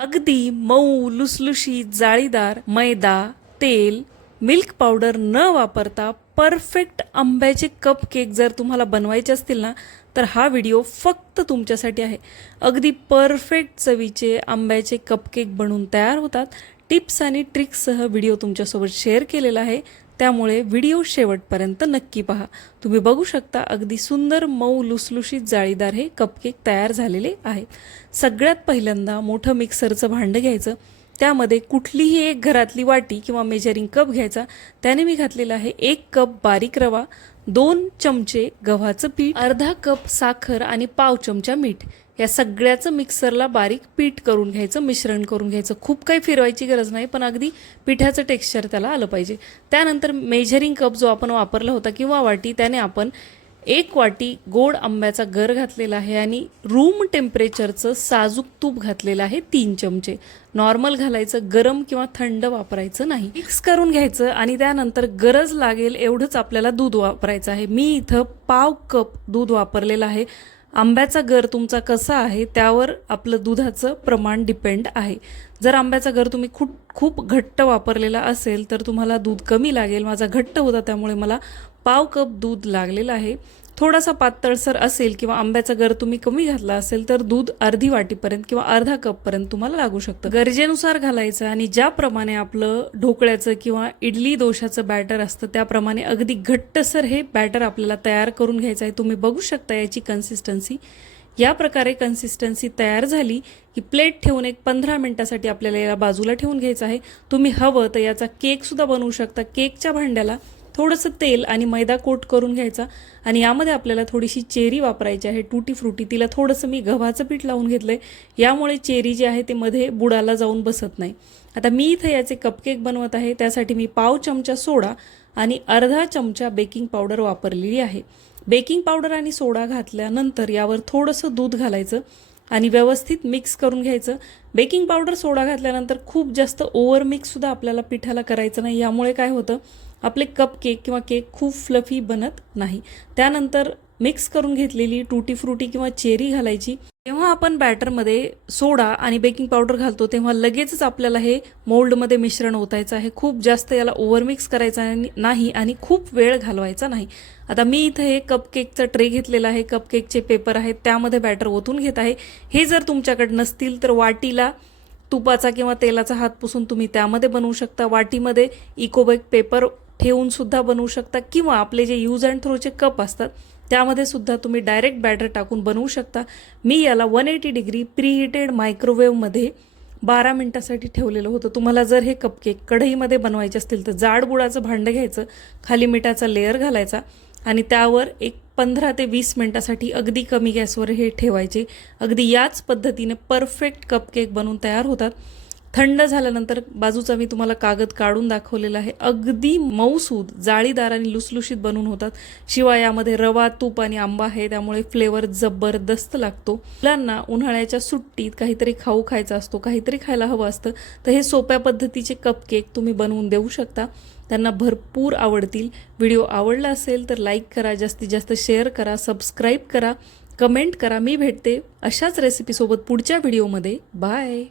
अगदी मऊ लुसलुशीत जाळीदार मैदा, तेल, मिल्क पावडर न वापरता परफेक्ट आंब्याचे कप केक जर तुम्हाला बनवायचे असतील ना, तर हा व्हिडिओ फक्त तुमच्यासाठी आहे. अगदी परफेक्ट चवीचे आंब्याचे कप केक बनवून तयार होतात. टिप्स आणि ट्रिक्ससह व्हिडिओ तुमच्यासोबत शेअर केलेला आहे, त्यामुळे व्हिडिओ शेवटपर्यंत नक्की पहा. तुम्ही बघू शकता अगदी सुंदर मऊ लुसलुशीत जाळीदार हे कपकेक तयार झालेले आहेत. सगळ्यात पहिल्यांदा मोठं मिक्सरचं भांडं घ्यायचं. त्यामध्ये कुठलीही एक घरातली वाटी किंवा मेजरिंग कप घ्यायचा. त्याने मी घातलेला आहे 1 कप बारीक रवा, 2 चमचे गव्हाचं पीठ, अर्धा कप साखर आणि पाव चमचा मीठ. या सगळ्याचं मिक्सरला बारीक पीठ करून घ्यायचं, मिश्रण करून घ्यायचं. खूप काही फिरवायची गरज नाही, पण अगदी पिठाचं टेक्स्चर त्याला आलं पाहिजे. त्यानंतर मेजरिंग कप जो आपण वापरला होता किंवा वाटी, त्याने आपण 1 वाटी गोड आंब्याचा गर घातलेला आहे आणि रूम टेम्परेचरचं साजूक तूप घातलेलं आहे 3 चमचे. नॉर्मल घालायचं, गरम किंवा थंड वापरायचं नाही. मिक्स करून घ्यायचं आणि त्यानंतर गरज लागेल एवढंच आपल्याला दूध वापरायचं आहे. मी इथं पाव कप दूध वापरलेलं आहे. आंब्याचा गर तुमचा कसा आहे त्यावर आपलं दुधाचं प्रमाण डिपेंड आहे. जर आंब्याचा गर तुम्ही खूप घट्ट वापरलेला असेल तर तुम्हाला दूध कमी लागेल. माझा घट्ट होता त्यामुळे मला पाव कप दूध लागलेलं आहे. थोडासा पातळसर असेल किंवा आंब्याचा गर तुम्ही कमी घातला असेल तर दूध अर्धी वाटीपर्यंत किंवा अर्धा कपपर्यंत तुम्हाला लागू शकतं. गरजेनुसार घालायचं आणि ज्याप्रमाणे आपलं ढोकळ्याचं किंवा इडली डोशाचं बॅटर असतं त्याप्रमाणे अगदी घट्टसर हे बॅटर आपल्याला तयार करून घ्यायचं आहे. तुम्ही बघू शकता याची कन्सिस्टन्सी. या प्रकारे कन्सिस्टन्सी तयार झाली की प्लेट ठेवून एक 15 मिनिटासाठी आपल्याला याला बाजूला ठेवून घ्यायचं आहे. तुम्ही हवं तर याचा केकसुद्धा बनवू शकता. केकच्या भांड्याला थोडंसं तेल आणि मैदा कोट करून घ्यायचा आणि यामध्ये आपल्याला थोडीशी चेरी वापरायची आहे, टूटी फ्रुटी. तिला थोडंसं मी गव्हाचं पीठ लावून घेतलं आहे. यामुळे चेरी जी आहे ते मध्ये बुडाला जाऊन बसत नाही. आता मी इथं याचे कपकेक बनवत आहे. त्यासाठी मी पाव चमचा सोडा आणि अर्धा चमचा बेकिंग पावडर वापरलेली आहे. बेकिंग पावडर आणि सोडा घातल्यानंतर यावर थोडंसं दूध घालायचं आणि व्यवस्थित मिक्स करून घ्यायचं. बेकिंग पावडर सोडा घातल्यानंतर खूप जास्त ओव्हर मिक्ससुद्धा आपल्याला पिठाला करायचं नाही. यामुळे काय होतं, आपले कप केक किंवा केक खूप फ्लफी बनत नाही. त्यानंतर मिक्स करून घेतलेली टूटी फ्रुटी किंवा चेरी घालायची. जेव्हा आपण बॅटरमध्ये सोडा आणि बेकिंग पावडर घालतो तेव्हा लगेचच आपल्याला हे मोल्डमध्ये मिश्रण ओतायचं आहे. खूप जास्त याला ओव्हर मिक्स करायचं नाही आणि खूप वेळ घालवायचा नाही. आता मी इथं हे कपकेकचा ट्रे घेतलेला आहे. कपकेकचे पेपर आहेत, त्यामध्ये बॅटर ओतून घेत आहे. हे जर तुमच्याकडे नसतील तर वाटीला तुपाचा किंवा तेलाचा हात पुसून तुम्ही त्यामध्ये बनवू शकता. वाटीमध्ये इकोबेक पेपर ठेवून सुद्धा बनवू शकता किंवा आपले जे यूज अँड थ्रोचे कप असतात त्यामध्ये सुद्धा तुम्ही डायरेक्ट बॅटर टाकून बनवू शकता. मी याला 180 डिग्री प्रीहीटेड मायक्रोवेव्हमध्ये 12 मिनिटासाठी ठेवलेलं होतं. तुम्हाला जर हे कपकेक कढईमध्ये बनवायचे असतील तर जाड बुडाचं भांडं घ्यायचं, खाली मिठाचा लेअर घालायचा आणि त्यावर एक 15 ते 20 मिनिटासाठी अगदी कमी गॅसवर हे ठेवायचे. अगदी याच पद्धतीने परफेक्ट कपकेक बनवून तयार होतात. थंड झाल्यानंतर बाजूचा मी तुम्हाला कागद काढून दाखवलेला आहे. अगदी मऊसूद, जाळीदार आणि लुसलुशीत बनवून होतात. शिवाय यामध्ये रवा, तूप आणि आंबा आहे, त्यामुळे फ्लेवर जबरदस्त लागतो. मुलांना उन्हाळ्याच्या सुट्टीत काहीतरी खाऊ खायचा असतो, काहीतरी खायला हवं असतं, तर हे सोप्या पद्धतीचे कपकेक तुम्ही बनवून देऊ शकता. त्यांना भरपूर आवडतील. व्हिडिओ आवडला असेल तर लाईक करा, जास्तीत जास्त शेअर करा, सबस्क्राईब करा, कमेंट करा. मी भेटते अशाच रेसिपीसोबत पुढच्या व्हिडिओमध्ये. बाय.